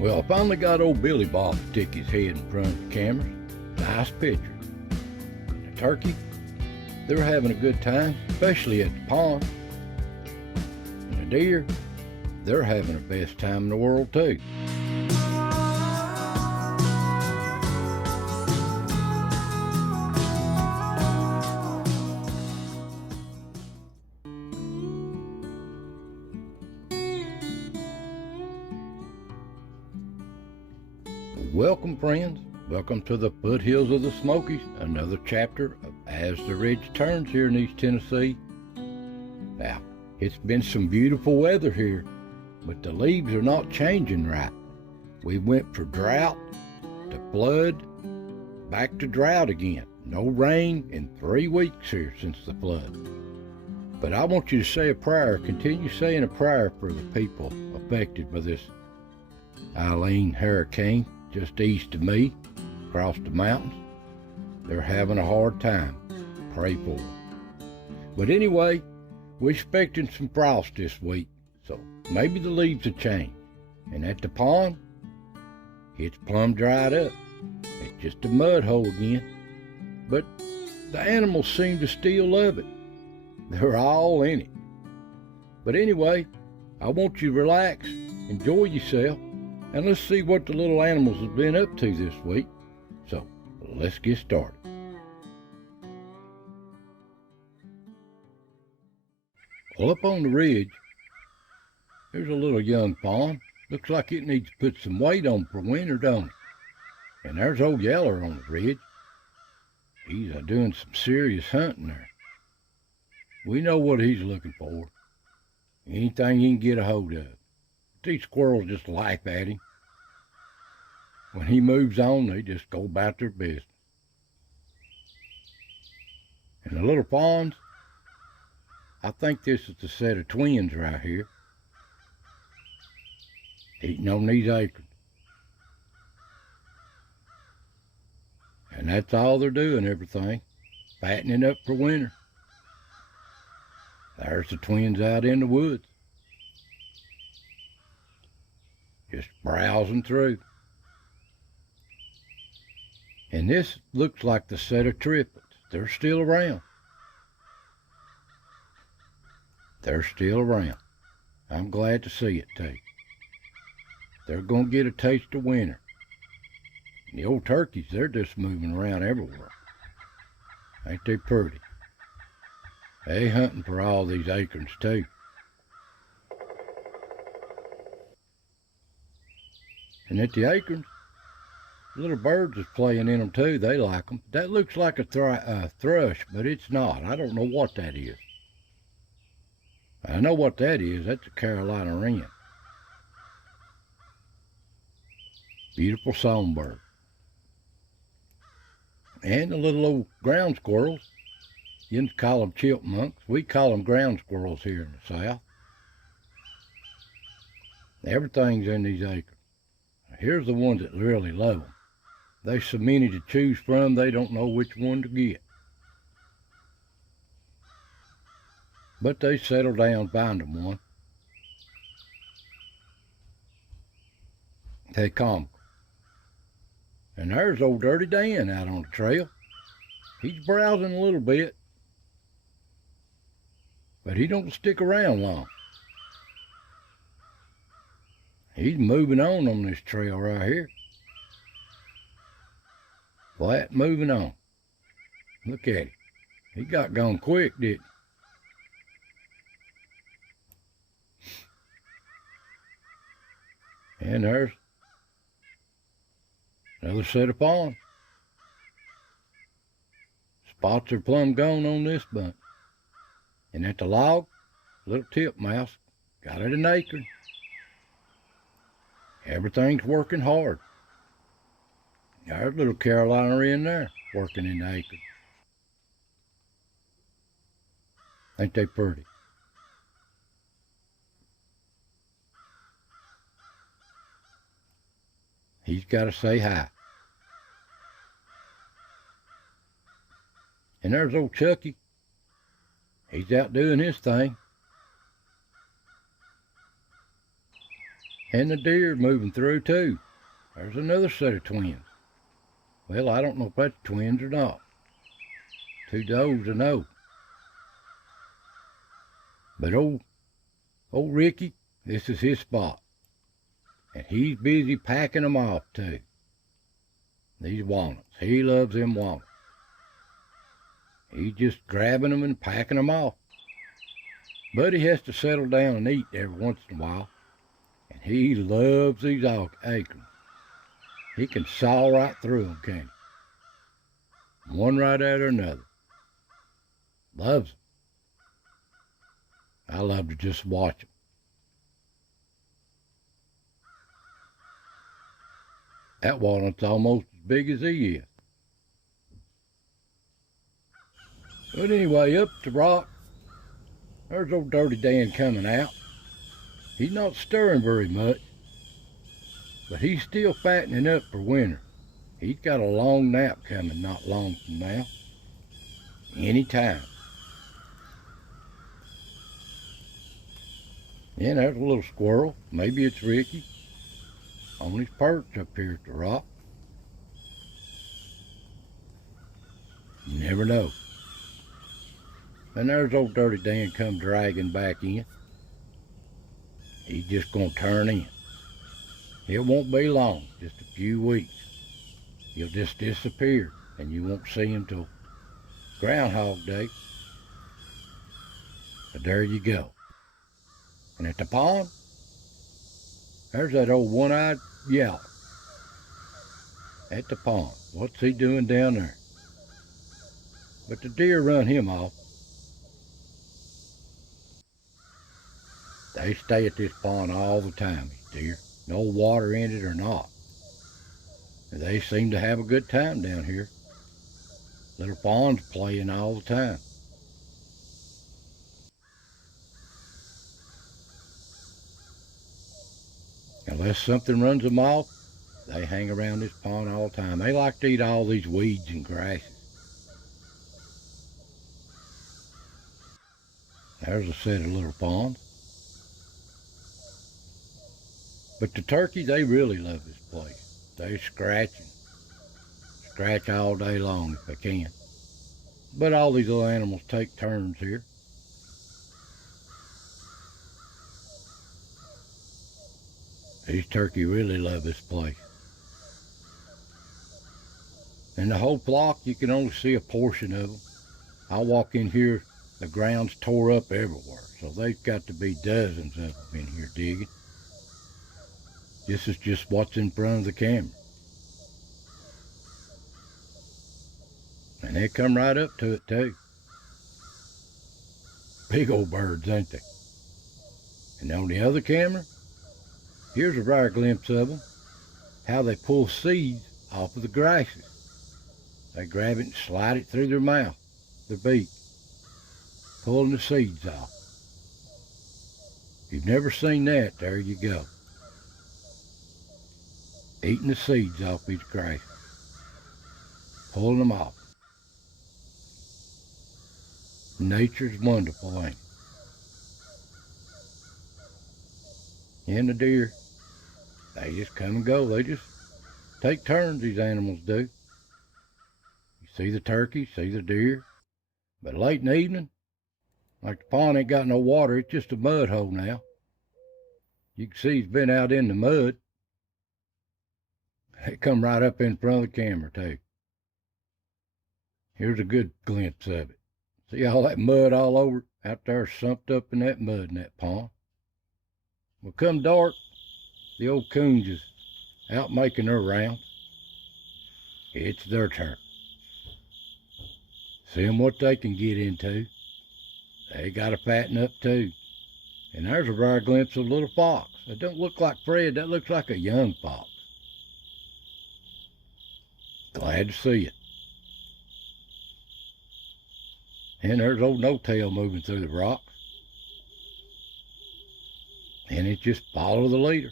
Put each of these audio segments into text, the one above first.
Well, I finally got old Billy Bob to stick his head in front of the cameras. Nice picture. The turkey, they're having a good time, especially at the pond. And the deer, they're having the best time in the world too. Welcome, friends. Welcome to the foothills of the Smokies, another chapter of As the Ridge Turns here in East Tennessee. Now, it's been some beautiful weather here, but the leaves are not changing right. We went from drought to flood, back to drought again. No rain in 3 weeks here since the flood. But I want you to say a prayer, continue saying a prayer for the people affected by this Eileen hurricane. Just east of me, across the mountains. They're having a hard time. Pray for them. But anyway, we're expecting some frost this week, so maybe the leaves will change. And at the pond, it's plumb dried up. It's just a mud hole again. But the animals seem to still love it. They're all in it. But anyway, I want you to relax, enjoy yourself, and let's see what the little animals have been up to this week. So, let's get started. Well, up on the ridge, there's a little young fawn. Looks like it needs to put some weight on for winter, don't it? And there's old Yeller on the ridge. He's doing some serious hunting there. We know what he's looking for. Anything he can get a hold of. These squirrels just laugh at him. When he moves on, they just go about their business. And the little fawns, I think this is the set of twins right here, eating on these acorns. And that's all they're doing, everything, fattening up for winter. There's the twins out in the woods. Just browsing through. And this looks like the set of triplets. They're still around. They're still around. I'm glad to see it too. They're going to get a taste of winter. And the old turkeys, they're just moving around everywhere. Ain't they pretty? They hunting for all these acorns too. And at the acorns, little birds is playing in them too. They like them. That looks like a thrush, but it's not. I don't know what that is. I know what that is. That's a Carolina wren. Beautiful songbird. And the little old ground squirrels. You can call them chipmunks. We call them ground squirrels here in the South. Everything's in these acorns. Here's the ones that really love them. There's so many to choose from, they don't know which one to get. But they settle down, find them one. They comical. And there's old Dirty Dan out on the trail. He's browsing a little bit, but he don't stick around long. He's moving on this trail right here. Flat moving on. Look at him. He got gone quick, didn't he? And there's another set of fawns. Spots are plumb gone on this bunch. And at the log, little titmouse got it an acorn. Everything's working hard. There's little Carolina wren there, working in the acorn. Ain't they pretty? He's got to say hi. And there's old Chucky. He's out doing his thing. And the deer moving through too. There's another set of twins. Well, I don't know if that's twins or not. Two does I know. But old Ricky, this is his spot. And he's busy packing them off too. These walnuts. He loves them walnuts. He's just grabbing them and packing them off. But he has to settle down and eat every once in a while. And he loves these acorns. He can saw right through them, can't he? One right after another. Loves them. I love to just watch them. That walnut's almost as big as he is. But anyway, up the rock, there's old Dirty Dan coming out. He's not stirring very much, but he's still fattening up for winter. He's got a long nap coming not long from now. Anytime. And there's a little squirrel. Maybe it's Ricky on his perch up here at the rock. You never know. And there's old Dirty Dan come dragging back in. He's just gonna turn in. It won't be long, just a few weeks. He'll just disappear and you won't see him till Groundhog Day. But there you go. And at the pond, there's that old one-eyed Yellow. At the pond. What's he doing down there? But the deer run him off. They stay at this pond all the time, these deer. No water in it or not. And they seem to have a good time down here. Little fawns playing all the time. Unless something runs them off, they hang around this pond all the time. They like to eat all these weeds and grasses. There's a set of little fawns. But the turkeys, they really love this place. They scratch all day long if they can. But all these little animals take turns here. These turkeys really love this place. And the whole flock, you can only see a portion of them. I walk in here, the ground's tore up everywhere. So there's got to be dozens of them in here digging. This is just what's in front of the camera. And they come right up to it too. Big old birds, ain't they? And on the other camera, here's a rare glimpse of them. How they pull seeds off of the grasses. They grab it and slide it through their mouth, their beak, pulling the seeds off. If you've never seen that, there you go. Eating the seeds off these grasses. Pulling them off. Nature's wonderful, ain't it? And the deer, they just come and go. They just take turns, these animals do. You see the turkey, see the deer. But late in the evening, like the pond ain't got no water, it's just a mud hole now. You can see he's been out in the mud. They come right up in front of the camera too. Here's a good glimpse of it. See all that mud all over out there sumped up in that mud in that pond. Well, come dark, the old coons is out making their rounds. It's their turn. Seeing what they can get into. They gotta fatten up too. And there's a rare glimpse of a little fox. It don't look like Fred, that looks like a young fox. Glad to see it. And there's old No-Tail moving through the rocks. And it just follow the leader.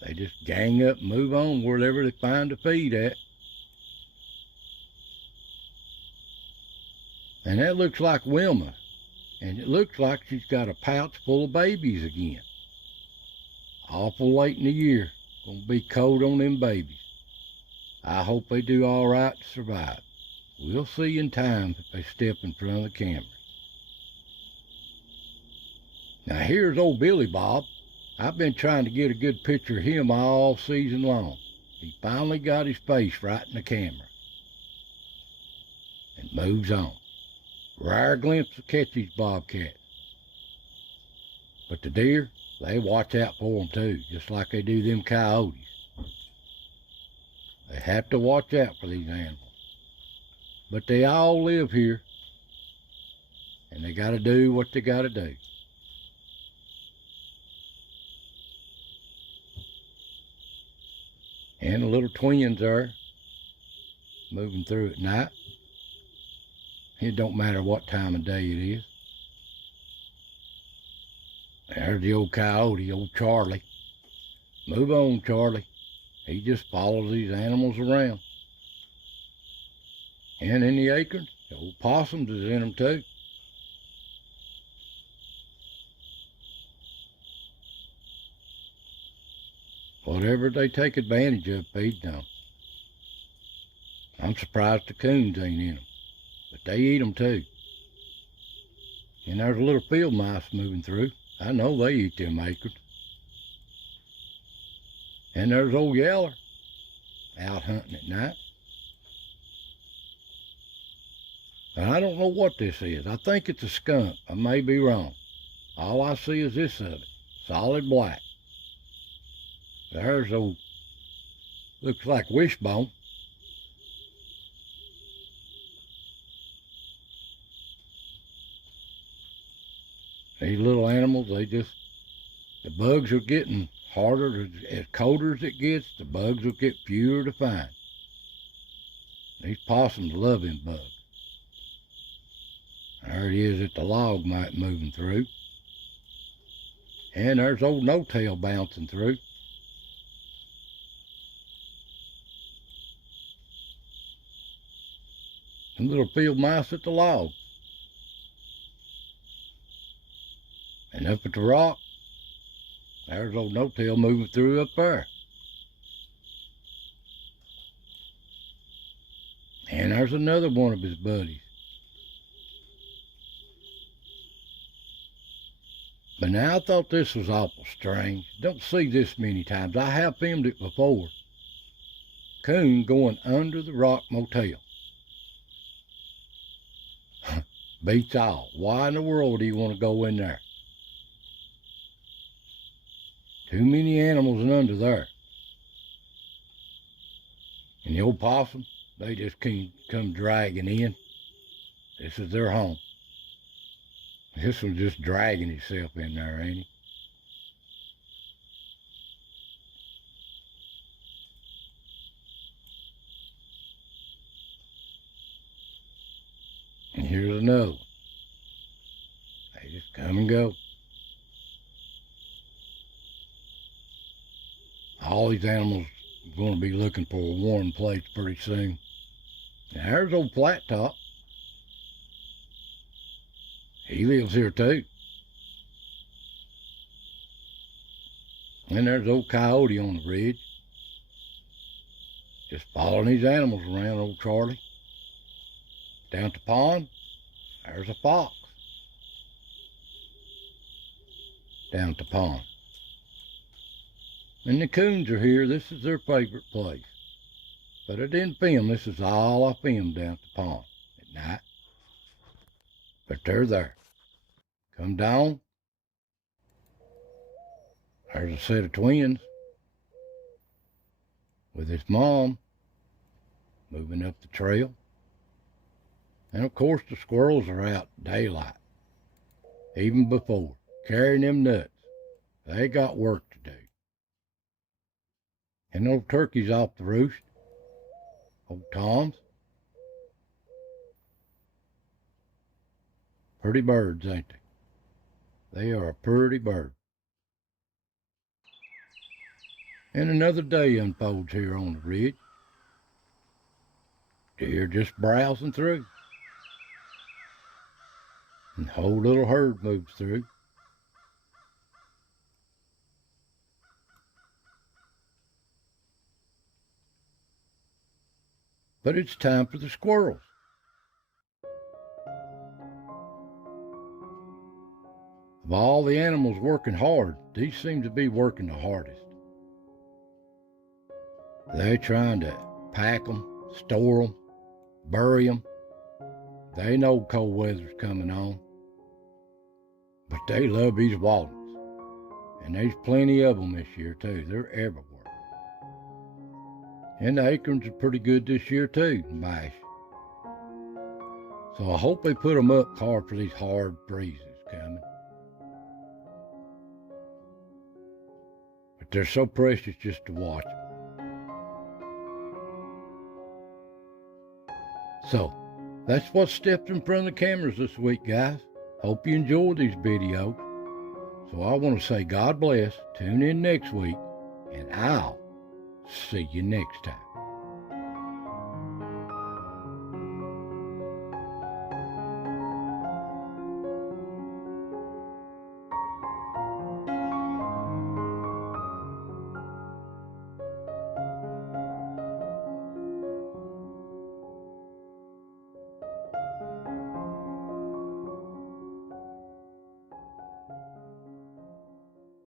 They just gang up and move on wherever they find a feed at. And that looks like Wilma. And it looks like she's got a pouch full of babies again. awful late in the year. Gonna be cold on them babies. I hope they do all right to survive. We'll see in time if they step in front of the camera. Now here's old Billy Bob. I've been trying to get a good picture of him all season long. He finally got his face right in the camera. And moves on. Rare glimpse of Catchy's bobcat. But the deer, they watch out for them too, just like they do them coyotes. They have to watch out for these animals. But they all live here, and they gotta do what they gotta do. And the little twins are moving through at night. It don't matter what time of day it is. There's the old coyote, old Charlie. Move on, Charlie. He just follows these animals around. And in the acorns, the old possums is in them too. Whatever they take advantage of, feeding on. I'm surprised the coons ain't in them, but they eat them too. And there's a little field mice moving through. I know they eat them acorns. And there's old Yeller out hunting at night. And I don't know what this is. I think it's a skunk. I may be wrong. All I see is this of it, solid black. There's old, looks like Wishbone. These little animals, the bugs are getting harder. As colder as it gets, the bugs will get fewer to find. These possums love them bugs. There it is at the log moving through. And there's old no-tail bouncing through. And little field mice at the log. And up at the rock, there's old no-tail moving through up there. And there's another one of his buddies. But now I thought this was awful strange. Don't see this many times. I have filmed it before. Coon going under the rock motel. Beats all. Why in the world would he want to go in there? Too many animals in under there. And the old possum, they just come dragging in. This is their home. This one's just dragging himself in there, ain't he? And here's another one. They just come and go. All these animals are going to be looking for a warm place pretty soon. And there's old Flat Top. He lives here too. And there's old Coyote on the ridge. Just following these animals around, old Charlie. Down at the pond, there's a fox. Down at the pond. And the coons are here. This is their favorite place. But I didn't film. This is all I filmed down at the pond at night. But they're there. Come down. There's a set of twins with his mom moving up the trail. And of course the squirrels are out daylight, even before, carrying them nuts. They got work to do. And old turkey's off the roost. Old Tom's. Pretty birds, ain't they? They are a pretty bird. And another day unfolds here on the ridge. Deer just browsing through. And the whole little herd moves through. But it's time for the squirrels. Of all the animals working hard, these seem to be working the hardest. They're trying to pack them, store them, bury them. They know cold weather's coming on. But they love these walnuts. And there's plenty of them this year, too. They're everywhere. And the acorns are pretty good this year, too, in Bash. So I hope they put them up hard for these hard breezes coming. But they're so precious just to watch them. So, that's what stepped in front of the cameras this week, guys. Hope you enjoyed these videos. So I want to say God bless, tune in next week, and I'll see you next time.